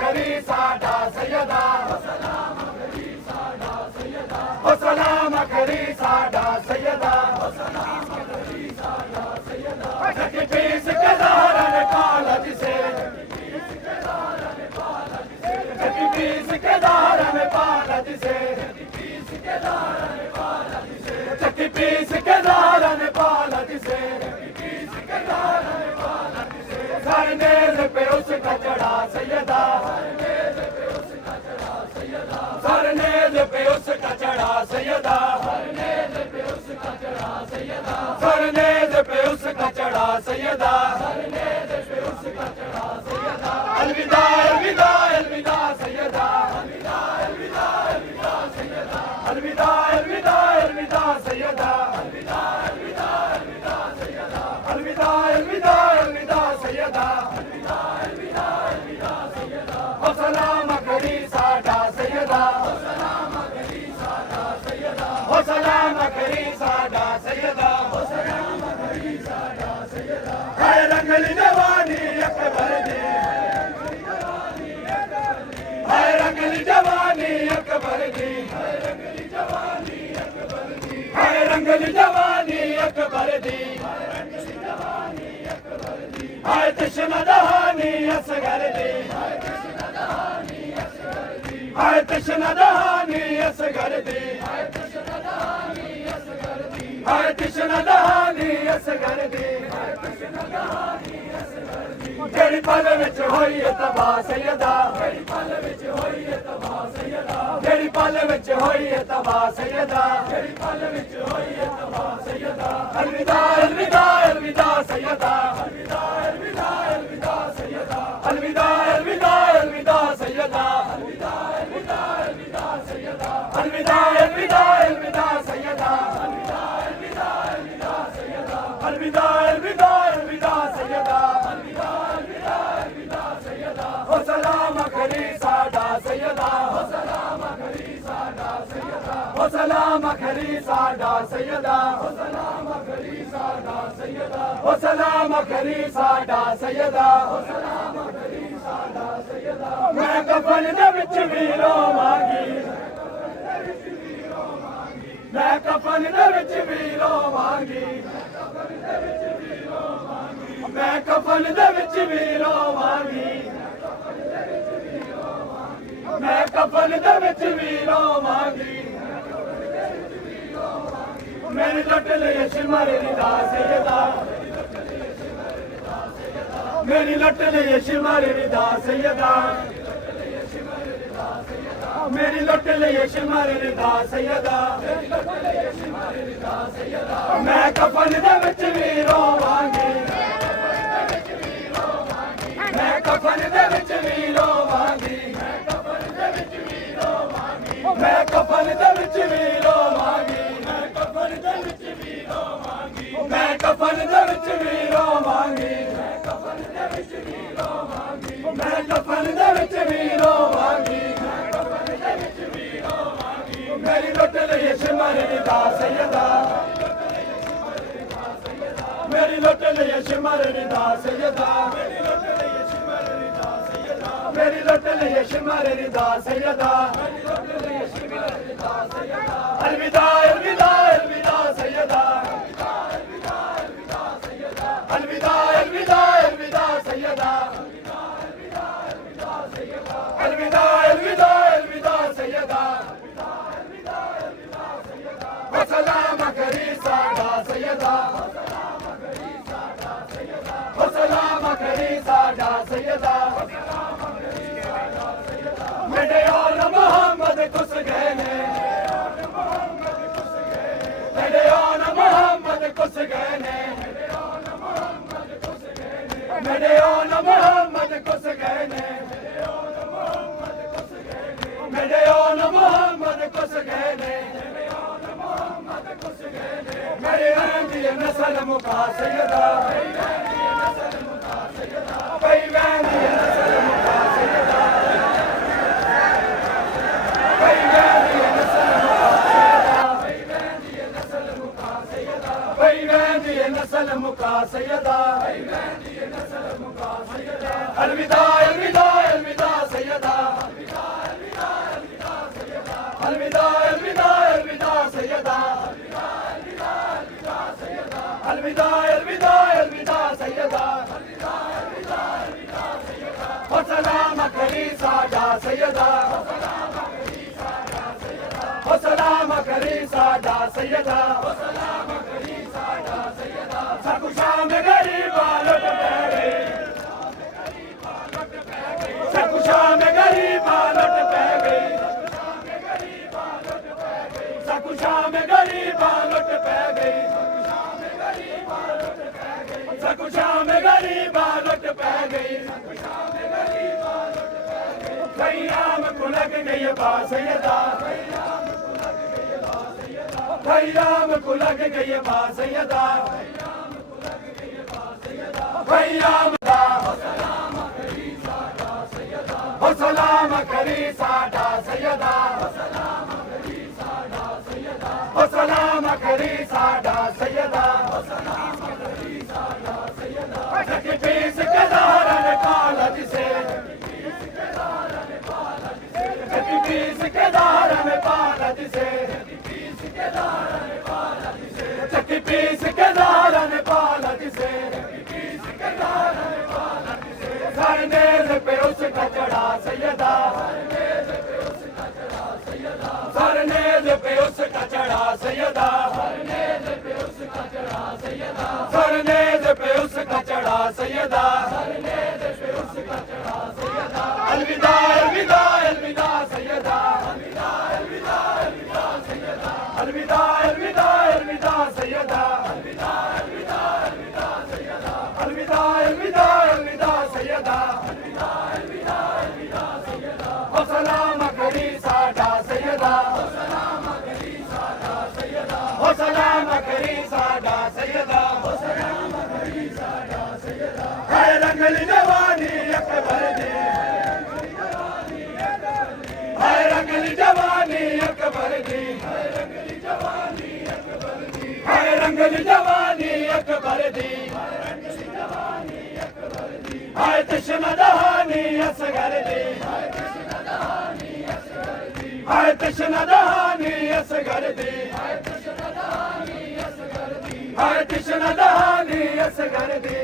करी साडा सैयदा ओ सलाम करी साडा सैयदा जकी पीस के दारन पालज से जकी पीस के दारन पालज से जकी पीस के दारन पालज से सरनेज पे उसका चढ़ा सैयदा सरनेज पे उसका चढ़ा सैयदा सरनेज पे उसका चढ़ा सैयदा अलविदा अलविदा अलविदा सैयदा अलविदा अलविदा अलविदा सैयदा अलविदा अलविदा अलविदा सैयदा ओ सलाम करी साडा सैयदा ओ सलाम करी साडा सैयदा है रंगली जवानी अकबर दी है रंगली जवानी अकबर दी है रंगली जवानी अकबर दी हाय तशना दहानी असगर दी हाय तशना दहानी असगर दी हाय तशना दहानी असगर दी जेड़ी पल विच होई तबाह सैयदा जेड़ी पल विच होई तबाह सैयदा जेड़ी पल विच होई तबाह सैयदा जेड़ी पल विच होई तबाह सैयदा अलविदा अलविदा अलविदा सैयदा अलविदा अलविदा अलविदा सैयदा अलविदा अलविदा अलविदा सैयदा अलविदा अलविदा अलविदा सैयदा अलविदा अलविदा अलविदा सैयदा अलविदा अलविदा अलविदा सैयदा अलविदा अलविदा अलविदा सैयदा अलविदा अलविदा अलविदा सैयदा ओ सलाम करी साडा सैयदा ओ सलाम करी साडा सैयदा ओ सलाम करी साडा सैयदा ओ सलाम करी साडा सैयदा ओ सलाम करी साडा सैयदा ओ सलाम करी साडा सैयदा मैं कफन दे विच भी रोवांगी मैं कफन दे विच भी रोवांगी मैं कफन दे विच भी रोवांगी मैं कफन दे विच भी रोवांगी मेरी लुट लिए शिमर रिदा सैयदा मेरी लुट लिए शिमर रिदा सैयदा मेरी लुट लिए शिमर रिदा सैयदा मैं कफन दे विच भी रोवांगी मैं कफन दे विच भी रोवांगी मैं कफन दे विच भी रोवांगी मैं कफन दे विच भी रोवांगी मैं कफन दे विच भी रोवांगी मेरी लुट लिए शिमर रिदा सैयदा मेरी लुट लिए शिमर रिदा सैयदा मेरी लुट लिए शिमर रिदा सैयदा अलविदा अलविदा अलविदा सैयदा अलविदा अलविदा अलविदा सैयदा अलविदा अलविदा अलविदा सैयदा ओ सलाम करी साडा सैयदा ओ सलाम करी साडा सैयदा मेरे आल मोहम्मद कुस गए ने मेरे आल मोहम्मद कुस गए ने मेरे आल मोहम्मद कुस गए ने मेरे आल मोहम्मद कुस गए ने मेरे आंधी नस्ल मुका सैयदा भाई वैंदी नस्ल मुका सैयदा भाई वैंदी नस्ल मुका सैयदा भाई वैंदी नस्ल मुका सैयदा अलविदा अलविदा अलविदा सैयदा सैयदा ओ सलाम करी साडा सैयदा साकू शाम गरीबा लुट पै गई साकू शाम गरीबा लुट पै गई साकू शाम गरीबा लुट पै गई साकू शाम गरीबा लुट पै गई खयाम को लग गई बा सैयदा खयाम को लग गई बा सैयदा खयाम दा हो सलाम करी साडा सैयदा हो सलाम करी साडा सैयदा जकी पीस के दारन पालक से जकी पीस के दारन पालक से जकी पीस के दारन पालक से सरनेज पे उसका चढ़ा सैयदा सरनेज पे उसका चढ़ा सैयदा सरनेज पे उसका चढ़ा सैयदा अलविदा अलविदा अलविदा सैयदा अलविदा अलविदा अलविदा सैयदा अलविदा अलविदा अलविदा सैयदा ओ सलाम करी साडा सैयदा ओ सलाम करी साडा सैयदा है रंगली जवानी अकबर दी है रंगली जवानी अकबर दी है रंगली जवानी अकबर दी है तश्न दहानी असगर दी है तश्न दहानी असगर दी है तश्न दहानी असगर दी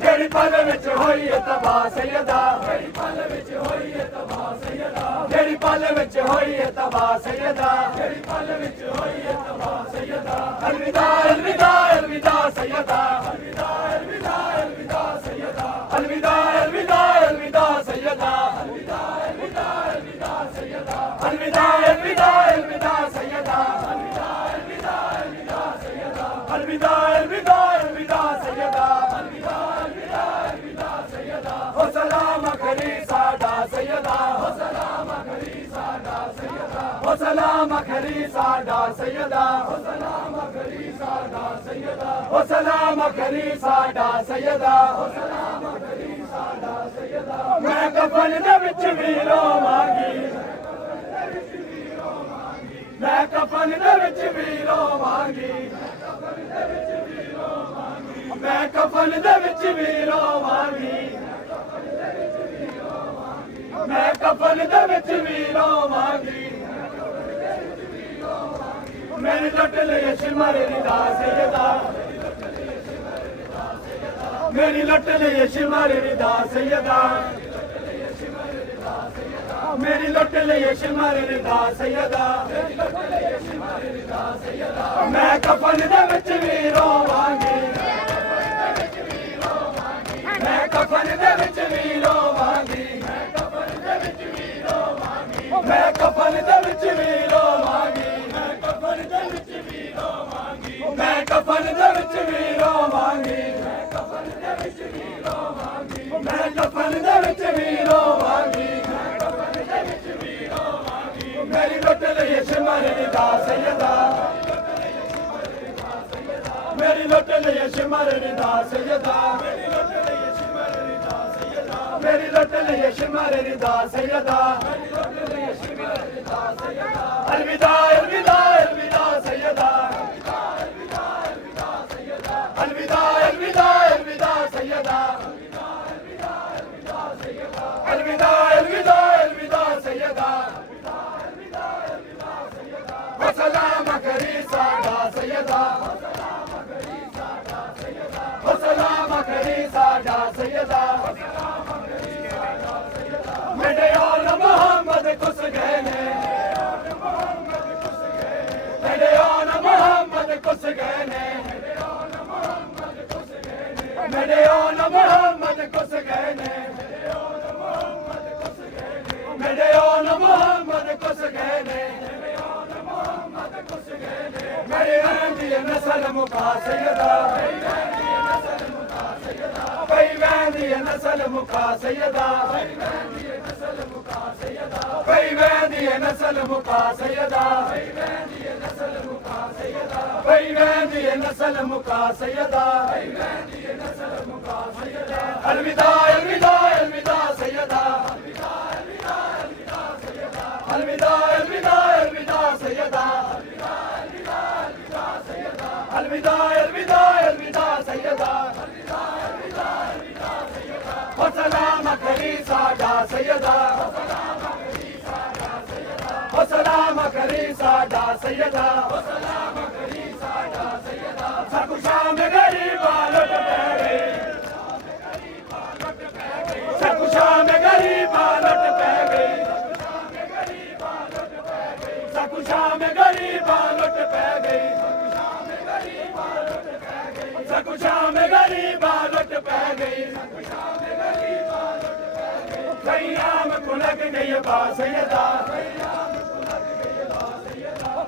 जेड़ी पल विच होई तबाह सैयदा जेड़ी पल विच होई तबाह सैयदा जेड़ी पल विच होई तबाह सैयदा जेड़ी पल विच होई तबाह सैयदा अलविदा अलविदा अलविदा सैयदा अलविदा अलविदा अलविदा सैयदा अलविदा अलविदा अलविदा सैयदा अलविदा अलविदा अलविदा सैयदा अलविदा अलविदा अलविदा सैयदा अलविदा अलविदा अलविदा सैयदा अलविदा अलविदा अलविदा सैयदा हो सलाम करी साडा सैयदा हो सलाम करी साडा सैयदा हो सलाम करी साडा सैयदा हो सलाम करी साडा सैयदा हो सलाम करी साडा सैयदा हो सलाम करी साडा सैयदा मैं कफन दे विच भी रोवांगी मैं कफन दे विच भी रोवांगी मैं कफन दे विच भी रोवांगी मैं कफन दे विच भी रोवांगी मेरी लुट लई शिमर रिदा सैयदा मेरी लुट लई शिमर रिदा सैयदा मेरी लुट लई शिमर रिदा सैयदा मैं कफन दे विच भी रोवांगी मैं कफन दे विच भी रोवांगी मैं कफन दे विच भी रोवांगी मैं कफन दे विच भी रोवांगी मैं कफन दे विच भी रोवांगी मेरी लुट लई शिमर रिदा सैयदा मेरी लुट लई शिमर रिदा सैयदा मेरी लुट लई शिमर रिदा सैयदा अलविदा अलविदा अलविदा सैयदा अलविदा अलविदा अलविदा सैयदा अलविदा अलविदा अलविदा सैयदा हो सलाम करी साडा सैयदा हो सलाम करी साडा सैयदा मेरे और मोहम्मद खुश गए ने कुस गए ने मेरे ओन मोहम्मद कुस गए ने मेरे ओन मोहम्मद कुस गए ने मेरी वैंदी नस्ल मुका सैयदा भाई वैंदी नस्ल मुका सैयदा भाई वैंदी नस्ल मुका सैयदा भाई वैंदी नस्ल मुका सैयदा अलविदा अलविदा अलविदा सैयदा अलविदा अलविदा अलविदा सैयदा अलविदा अलविदा अलविदा सैयदा वसलाम करी साडा सैयदा वसलाम करी साडा सैयदा सकुशा में गरीबा लुट पै गई सकुशा में गरीबा लुट पै गई सकुशा में गरीबा लुट पै गई सकुशा में गरीबा लुट पै गई खैयाम को लग गई बा सैयदा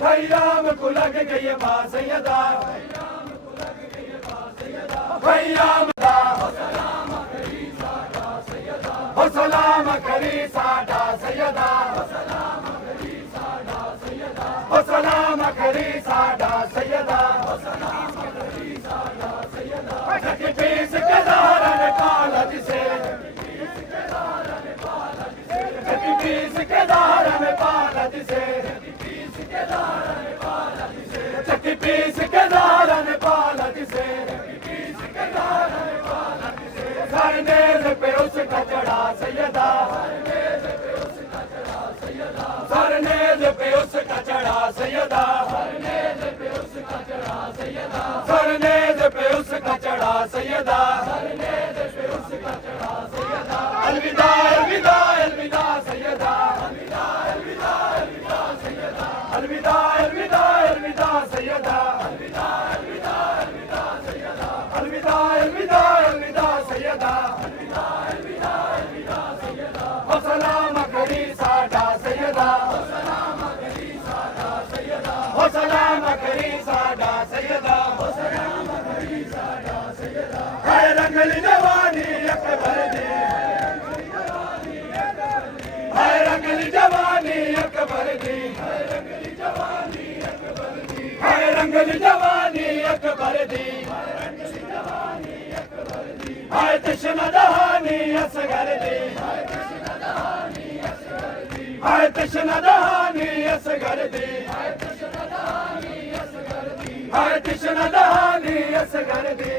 खैयाम को लग गई बा सैयदा खैयाम दा हो सलाम करी साडा सैयदा हो सलाम करी साडा सैयदा जकी पीस के दारन कालज से जकी पीस के दारन पालज से जकी पीस के दारन पालज से सरनेज पे उसका चढ़ा सैयदा सरनेज पे उसका चढ़ा सैयदा सरनेज पे उसका चढ़ा सैयदा अलविदा अलविदा अलविदा सैयदा अलविदा अलविदा अलविदा सैयदा अलविदा अलविदा अलविदा सैयदा वसलाम करी साडा सैयदा वसलाम करी साडा सैयदा है रंगल जवानी अकबर दी है रंगल जवानी अकबर दी है रंगल जवानी अकबर दी है तश्ना दहानी असगर दी है तश्ना दहानी असगर दी है तश्ना दहानी असगर दी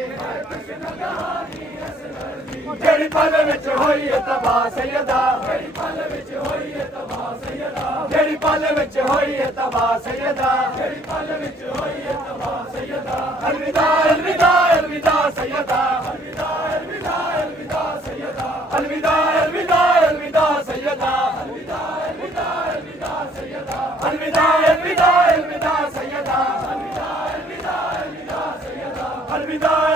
जेड़ी पल विच होई तबाह सैयदा जेड़ी पल विच होई तबाह सैयदा जेड़ी पल विच होई तबाह सैयदा जेड़ी पल विच होई तबाह सैयदा अलविदा अलविदा अलविदा सैयदा अलविदा अलविदा अलविदा सैयदा अलविदा अलविदा अलविदा सैयदा अलविदा अलविदा अलविदा सैयदा अलविदा अलविदा अलविदा सैयदा अलविदा अलविदा अलविदा सैयदा अलविदा